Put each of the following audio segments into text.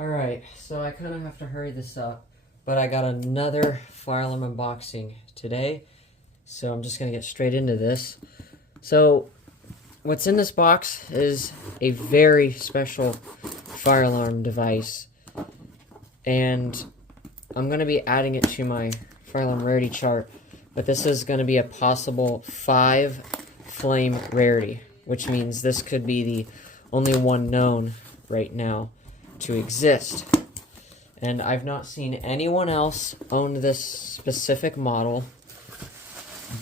Alright, so I kind of have to hurry this up, but I got another fire alarm unboxing today, so I'm just going to get straight into this. So, what's in this box is a very special fire alarm device, and I'm going to be adding it to my fire alarm rarity chart, but this is going to be a possible 5 flame rarity, which means this could be the only one known right now to exist. And I've not seen anyone else own this specific model,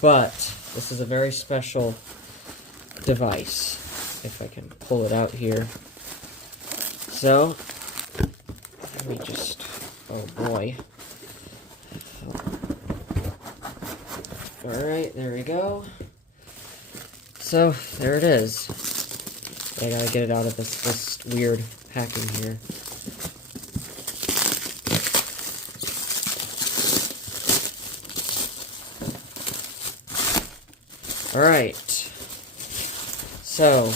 but this is a very special device, if I can pull it out here. So, let me just, oh boy. Alright, there we go. So, there it is. I gotta get it out of this weird packing here. Alright. So,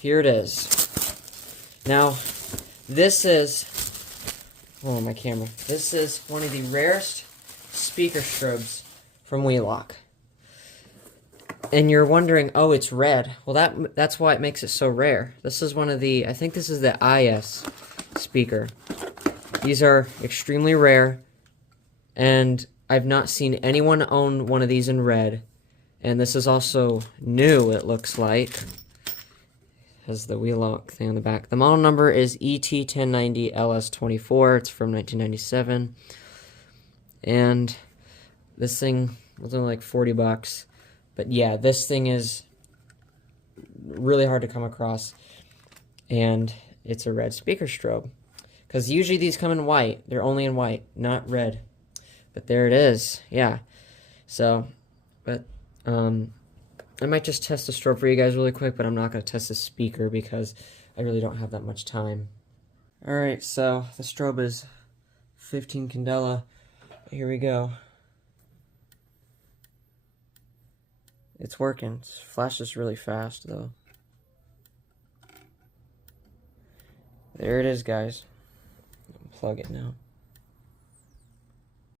here it is. Now, this is, oh, my camera. This is one of the rarest speaker strobes from Wheelock. And you're wondering, oh, it's red. Well, that's why it makes it so rare. This is one of the, I think this is the IS speaker. These are extremely rare, and I've not seen anyone own one of these in red. And this is also new, it looks like. Has the Wheelock thing on the back. The model number is ET-1090-LS-24. It's from 1997. And this thing was only like 40 bucks. But yeah, this thing is really hard to come across. And it's a red speaker strobe. Because usually these come in white. They're only in white, not red. But there it is. Yeah. So, but I might just test the strobe for you guys really quick, but I'm not going to test the speaker because I really don't have that much time. Alright, so the strobe is 15 candela. Here we go. It's working. It flashes really fast, though. There it is, guys. Plug it now.